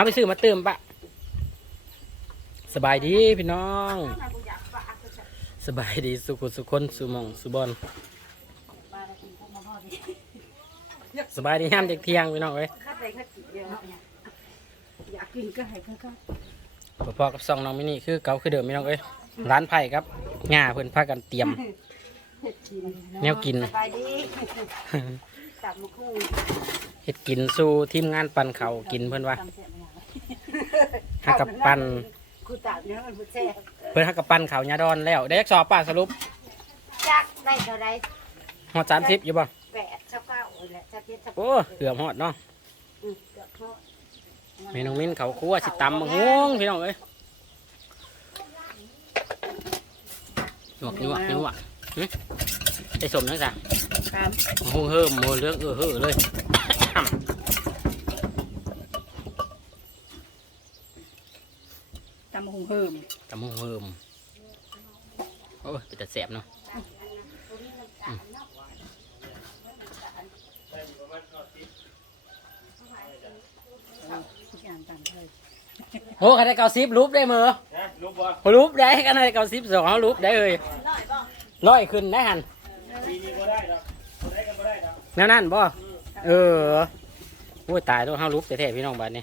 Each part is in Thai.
เอาไปซื้อมาเติมปะสบายดีพี่น้อง สบายดีสุขุสุคนสุหมองสุบอลสบายดีห้ามเด็กเที่ยงพี่น้องเอ้ยข้าไปข้ากินเยอะอยากกินก็ให้ข้าข้าพอๆกับซองน้องมินี่คือเก่าคือเดิมพี่น้องเอ้ยร้านไผ่ครับง่าเพิ่นพากันเตรียมเห็ดกินแนวกินสบายดีตับมะคู่เฮ็ดกินสู่ทีมงานปั่นเขาวกินเพิ่นว่า หากับปั่นกูตับเนื้อมันบุแซ่บเพิ่นหากับปั่นเขาวยาดอนแล้วได้ยักสอบป่ะสรุปจักได้เท่าไรฮอดสามสิบอยู่บ่แปดเช้าเก้าแหละจะเพี้ยนจะโอ้เกือบฮอดเนาะอืมเกือบเท่าแม่น้องมิ้นเขาครั่วสิตำบักฮวงพี่น้องเอ้ยหยวกยวกยวกหึได้สมนังจ้ะครับฮวงเฮิมโมเรื่องเออเฮ้อเลย ตำมะคู่เพิ่มตำฮวงเฮิมโอ้ยเป็นแต่แสบเนาะทุกอย่างตามเลยโอ้กันได้เก้าสิบรูปได้มือนะลูกบอลรูปได้กันได้เก้าสิบสองรูปได้เลยร้อยขึ้นได้หันปีนี้ก็ได้หรอกคนไหนกันก็ได้หรอกแนวนั้นบ่เออโอ้ยตายต้องห้ารูปแต่แท้ๆพี่น้องบ้านนี้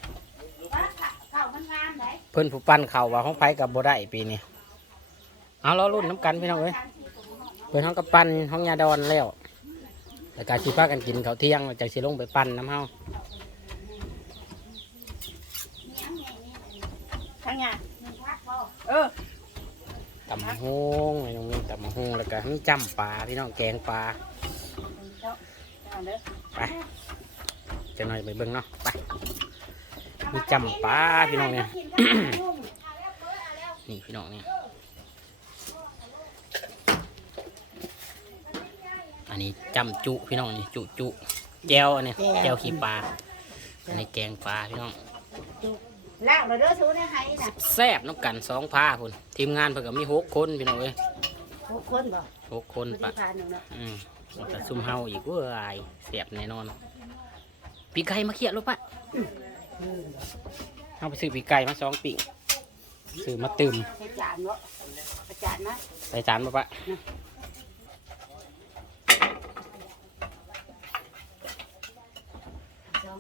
ข้าวมันงามไหน เพิ่นผู้ปั้นเข่าว่าของไผกับบ่ได้ปีนี้เอาเรารุ่นน้ำกันพี่น้องเอ้ยเพิ่นห้องกับปั้นห้องยาดอนแล้วแต่การสิพากันกินข้าวเที่ยงแล้วจังสิลงไปปั้นน้ำเฮาทั้งไงเออตำบักฮงไอ้น้องมีตำบักฮงแล้วก็มีจำปลาพี่น้องแกงปลาเอาเด้อไปจะหน่อยไปเบิ่งเนาะไป มีจำปลาพี่น้องเนี่ย นี่พี่น้องนี่อันนี้จำจุพี่น้องนี่จุจุแจวอันนี้แจวขี้ปลา อันนี้แกงปลาพี่น้องล่างเราเด้อชูเนี่ยให้น่ะแซ่บน้ำกันสองผ้าพุ่นทีมงานเพิ่นก็มีหกคนพี่น้องเอ้ยหกคนบ่หกคนผู้ปะที่พาหนึ่งเนาะอืมแล้วก็ซุ่มเฮาอีกเว้ยแซ่บแน่นอนปีไก่มาเคี่ยลูกปะ เอาไปซื้อปีไก่มาสองปีกซื้อมาตื่มใส่จานเนาะใส่จานนะใส่จานมาปะช่อง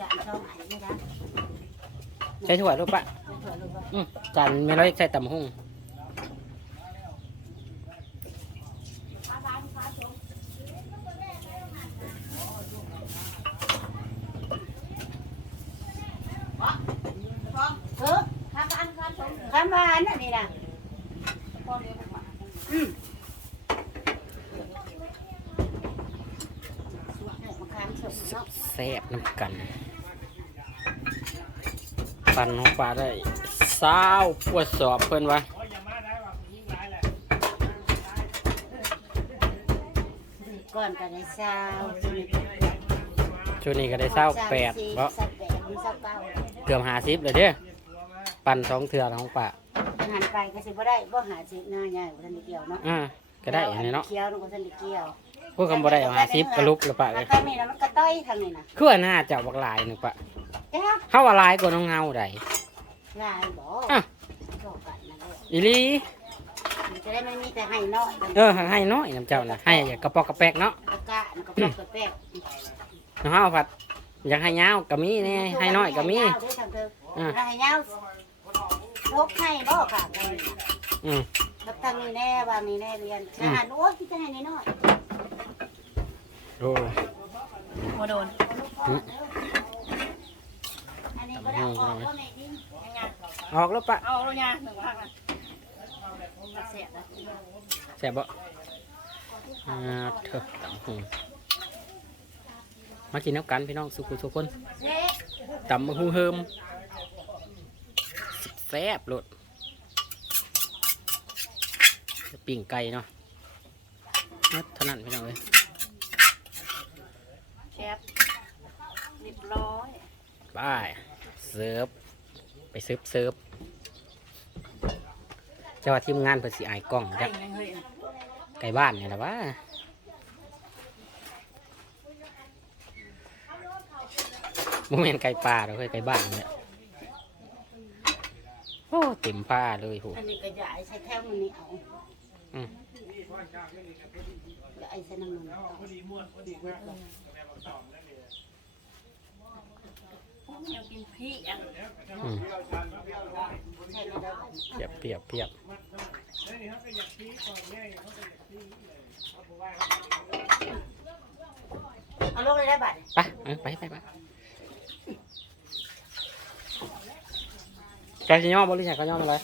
จานช่องไหนไม่ได้ใช้ถ้วยลูกปะเผื่อลูกว่าอืมจานไม่ร้อยใส่ตำหุ่ง เออข้าม บ้านข้ามชมข้ามบ้านน่ะนี่นะอืมมาข้ามชมเนาะแซ่บน้ำกันปั่นของปลาได้เศร้าปวดสอบเพิ่นวะโอ้ยอย่ามาได้ว่าผู้หญิงหลายแหละก่อนกันในเช้าช่วงนี้ก็ได้เศร้าแปดเพราะสักแปดมีสักเก้าเกือบหาสิบเลยเด้อ ปั่นสองเถื่อของปลาหันไปก็สิบ่ได้บ่หาสิหน้าใหญ่บ่ทันได้เกี่ยวเนาะอ่าก็ได้อันนี้เนาะเกี่ยวบ่ทันได้เกี่ยวพวกคำบ่ได้เอาหาสิบกระลุกกระปะเลยทางนี้นะมันก็ต้อยทางนี้นะคือว่าหน้าเจ้าบักหลายหนึ่งปะจ้าเฮาว่าหลายกว่าน้องเงาใดลายบ่อะโชคกันนะเลยอีหลีมันจะได้ไม่มีแต่ให้น้อยเออให้น้อยน้ำเจ้านะให้อย่ากระปอกกระแปกเนาะตะกะมันก็ปอกกระแปกน้องเฮาผัดอยากให้ยาวก็มีแน่ให้น้อยก็มีให้ยาวด้วยทางเธออะถ้าให้ยาว พกให้บ่ค่ะทางนี้อืมกับทางนี้แน่วางนี้แน่เรียนอาหารโอ้ยที่จะให้น้อยโอ้ๆบ่โดนอืมอันนี้บ่ได้ออกบ่แม่ดิ้งยังไงออกแล้วปะเอาแล้วยาหนึ่งพักนะเสียนะแซ่บบ่อ่าเถอะตำหูมากินน้ำกันพี่น้องสุขุสุกคนเด็กตำมะฮูเฮิม แซ่บโลดปิ้งไก่เนาะนัดเท่านั้นพี่น้องเลยแคปเรียบร้อยไปเสิร์ฟไปเสิร์ฟเสิร์ฟเจ้าว่าทีมงานเพิ่นสิอายกล้องไก่จักยังเฮ้ยไก่บ้านนี่แหละว่าโมเมนไก่ป่าเราเคยไก่บ้านเนี่ย โอ้เต็มผ้าเลยโหอันนี้ก็ยายใช้แค่มันนี่เอาอืมยายใช้น้ำมันเอาพอดีม่วนพอดีมากแม่บอกตอบแล้วเนี่ยอยากกินพี่อะอืมใช่แล้วเปียบเปียบเปียบแล้วนี่เขาก็อยากชี้ก่อนแม่เขาก็อยากชี้เลยเขาบอกว่าเอาลงเลยได้บัตรไปเออไปไปไป แกจะย่อบริษัทก็ย่อมาเลย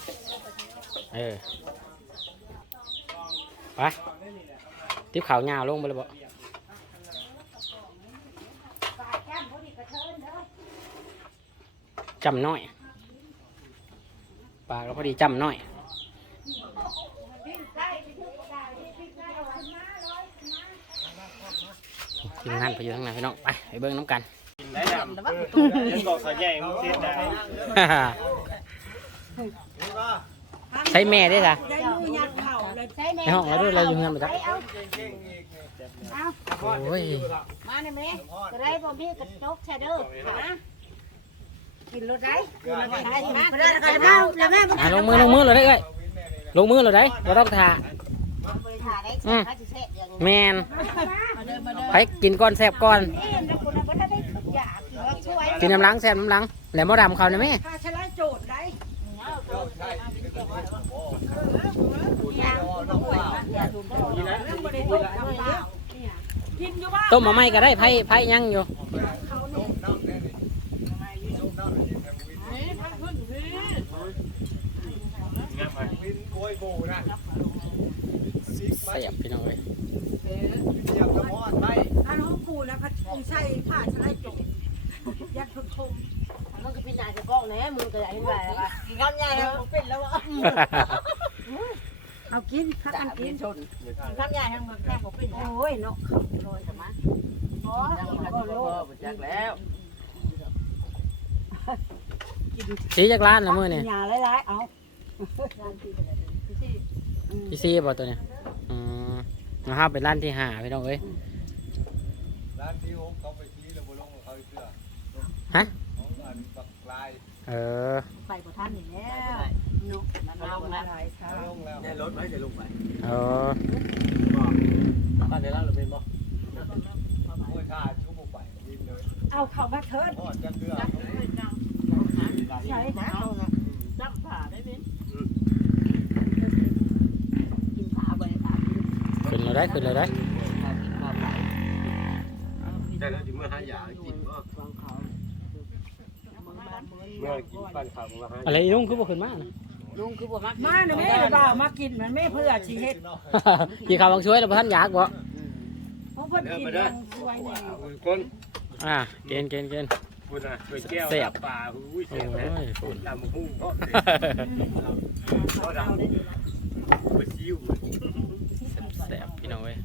เออไปทิปขาวงาวลงไปเลยบ่จำน้อยปลาก็พอดีจำน้อยทีมงานไปอยู่ทางไหนพี่น้องไปไปเบิ้งน้ำกัน กินได้ดำยังบอกเขาใหญ่มึงเสียดาย ใช้แม่ได้ค่ะได้มือยัดเข่าเลยใช่ไหมในห้องเราด้วยเราอยู่เงินมาจ้ะเอาเอาโอ้ยมาหน่อยแม่ก็ได้บ่มีกระจกแช่เด้อหากินรถได้กินรถได้มาไปได้แล้วแม่แล้วแม่อะลงมือลงมือเลยได้เอ้ยลงมือเลยได้เราต้องทาบริษัทได้เขาจะเสร็จอย่างแมนมาเดินมาเดินไปกินก้อนแซบก้อนเอ็นนะคุณนะบ่ได้ทุกอย่างกินแล้วช่วยกินน้ำล้างแซบน้ำล้างแล้วมอดำเขาเนี่ยแม่ ถ้าชนะโจทย์ได้กินอยู่บ้าน ต้มมาไม่ก็ได้ไผ่ไผ่ยังอยู่วินโวยโบนะซิกเสียบพี่น้องเลยเสียบกระมอดไปอันของกูนะพัดใช่ผ้าชนะโจทย์ยัดทุนคม มันก็เป็นนายจะบอกแน่มึงก็อยากเห็นแบบว่ากินข้าวใหญ่แล้วเป็นแล้วว่าเอากินพักกันกินชนข้าวใหญ่ทั้งหมดแค่ผมเป็นโอ้ยเนาะโดนใช่ไหมอ๋อก็โลดจากแล้วสีจากร้านละมือเนี่ยหยาหลายๆเอาพี่ซีบอกตัวเนี่ยอืมนะครับเป็นร้านที่ห้าพี่น้องเอ้ยร้านที่ผมเขาไปชี้แล้วบุลงเขาเชื่อฮะ ของอันปักลายเออ ไปบ่ทันนี่แล้วเนาะมันเอาหลายๆครั้งลงแล้วเนี่ยรถไว้จะลงไปเออบ้านเดี๋ยวเราเป็นบ่โอ้ยท่าชุบไปวินเลยเอาเข้ามาเถิดทอดจักเรือใช่นะจับผ่าได้ไหมกินผ่าไปผ่ากินขึ้นเราได้ขึ้นเราได้ ข้าวกินข้าวไหล แต่เราถึงเมื่อหายากินบ่ ฟังเขา เมื่อกินปันข่าวมึงว่าหาอะไรลุงคือบ่ขึ้นมานะ ลุงคือบ่มักมาเน่ยแม่บ่าวมากินมันแม่เพื่อชีเฮ็ดกี่ข้าวบางช่วยเราบ่ท่านอยากบ่เพราะเพิ่นกินยังสวยนี่คนอ่าเกณฑ์เกณฑ์เกณฑ์คุณน่ะไปแก้วป่าอุ้ยโอ้เสียบเลยยฝุ่นลำหุ้งก็ก็ดำไปซิวแสบพี่น้องเว้ย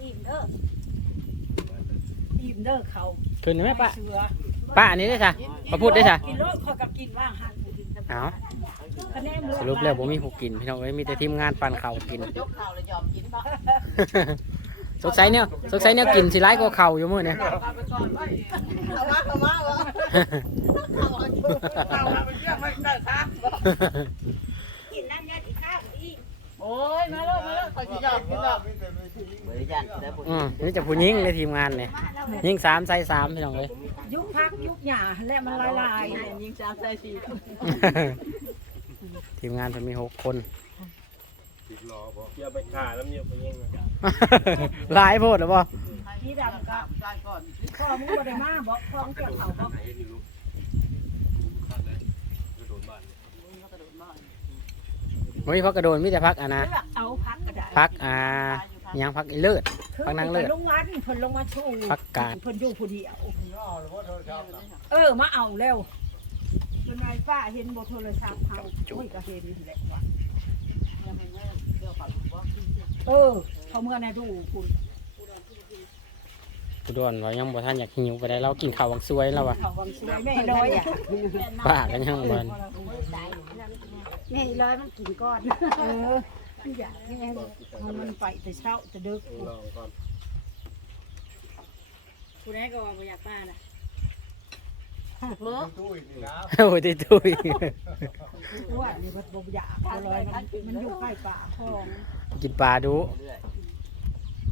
อิ่มเด้อ อิ่มเด้อเขาขึ้นไหมป้าเสือป้าอันนี้ได้จ้ะมาพูดได้จ้ะกินโลดเขากับกินว่างหันเอาคะแนนสรุปแล้วผมมีผู้กินพี่น้องเอ้ยมีแต่ทีมงานปั่นข้าวกินยกข้าวเลยยอมกินบ่สงสัยเนี่ยสงสัยเนี่ยกินสิร้ายกว่าเข่าอยู่มื้อเนี่ยเอาไปก่อนว่าเอามาเอามาเอาเอาไปเยี่ยมไม่ได้ครับกินน้ำยาที่ข้าวอีกโอ้ยมาแล้วมาแล้วคอยจะยอมกินแล้วไม่แต่ไม่ชี้บริยันได้ผล อืมนี่จะผู้ยิงในทีมงานเนี่ยยิงสามใส่สามพี่น้องเอ้ยยุคพักยุคหยาและมันลายลายยิงสามใส่สี่ทีมงานจะมีหกคนติดรอบ่เกี่ยวไปขาแล้วเนี่ยไปยังไงหลายโพดหรือเปล่าพี่ดำกับได้ก่อนพ่อมึงบ่ได้มาบอกพ่อมึงเกี่ยวเขาบอกเห็นอยู่ลูกข้างเลยกระโดดบ้านกระโดดมาไม่มีพักกระโดนมีแต่พักอะนะเอาพักก็ได้พักอ่าอิห ยังพักอีเลิศคือพักนั่งเลิศลงวันเพิ่นลงมาชูพักกาด เพิ่นอยู่ผู้เดียวย่อหรือว่าโทรศัพท์นะเออมาเอาแล้วจนนายป้าเห็นบ่โทรศัพท์เฮาอุ้ยก็เห็นแหละว่าเออ เขาเมื่อในดูคุณกูดวนว่ายังบ่ท่านอยากหิวไปได้เรากินข้าววังซวยแล้ววะเขาวังสวยแม่น้อยอะป้ากันยังบ่นแม่ร้อยมันกินก้อน เออ มันอยากแม่มันไปแต่เช้าแต่ดึกลองก่อนผู้ใดก็ว่าบ่อยากป้าน่ะเมื่อตู้อีกนี่นะโอ้ยตุยว่านี่มันบ่อยากเอาเลยมันมันอยู่ใกล้ป่าคลองกินปลาดู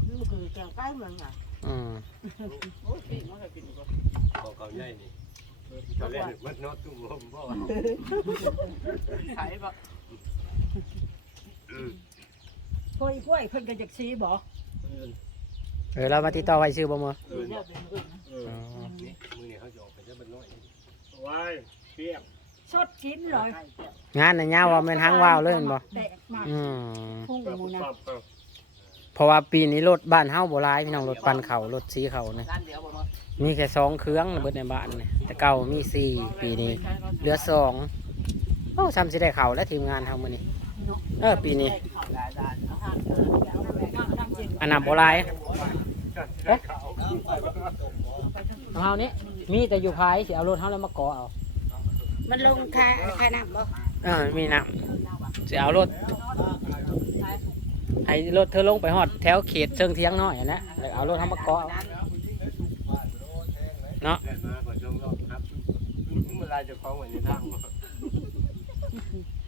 นี่คือแกงใกล้เมืองอะอืมบอกเขาใหญ่นี่เขาเล่นมันนอตุ้มผมบ่ว่าใช่ปะก ล้วยกล้วยเพิ่นก็จักซีบ่เออเรามาติดต่อไว้ชื่อบ่มื้อเออเนี่ยเป็นอื่นเออนี่มือนี่เขาจะออกไปจะเป็นน้อยไว้เปียกสดกินเลยงานน่ะยาวว่าแม่นหางว่าวเลยแม่นบ่แตกมากอืมพุ่งหมูนะครับครับเพราะว่าปีนี้รถบ้านเฮาบ่หลายพี่น้องรถปั่นเขารถสีเขาเนี่ยร้านเดียวบ่มามีแค่สองเครื่องนะเบิดในบ้านเนี่ยแต่เก่ามีสี่ปีนี้ เหลือสองโอ้ซ้ำสิได้เขาและทีมงานเฮามื้อนี้ เออปีนี้อันนั้นบ่หลายเอ๊ะของเฮานี่มีแต่อยู่ภายสิเอารถเฮาแล้วมาก่อเอามันลงค่าค่าน้ำบ่เออมีน้ำสิเอารถให้รถเธอลงไปฮอดแถวเขตเชิงเทียงน้อยอะนะแล้วเอารถเฮามาก่อเอาเนาะเดินมาก่อนจงรอบครับเมื่อไรจะคล้องไว้ในทาง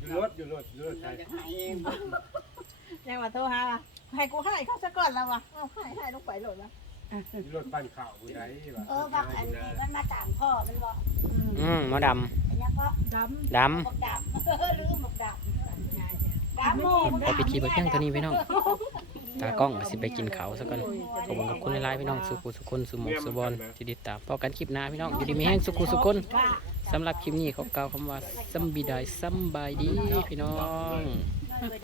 อยู่รถอยู่รถอยู่รถใช่ยังมาโทรหาให้กูให้เขาซะก่อนแล้ววะเอาให้ให้ลงไปโหลดละอยู่รถปั้นข่าวอยู่ไหนวะเออบักอันนี้มันมาตามพ่อมันบ่อืมหมาดอันนี้เพราะดำดำำบักดำลืมบักดำดำโมพอปิดคลิปไปเพียงเท่านี้พี่น้องตากล้องสิไปกินเขาวซะก่อนขอบคุณกับคุณหลายๆพี่น้องสุขุสุคนสุหมกสุบอลที่ติดตามพอกันคลิปหน้าพี่น้องอยู่ดีมีแห้งสุขุสุคน สำหรับคลิปนี้ขอกล่าวคำว่าสัมบีไดซัมบายดีพี่น้อง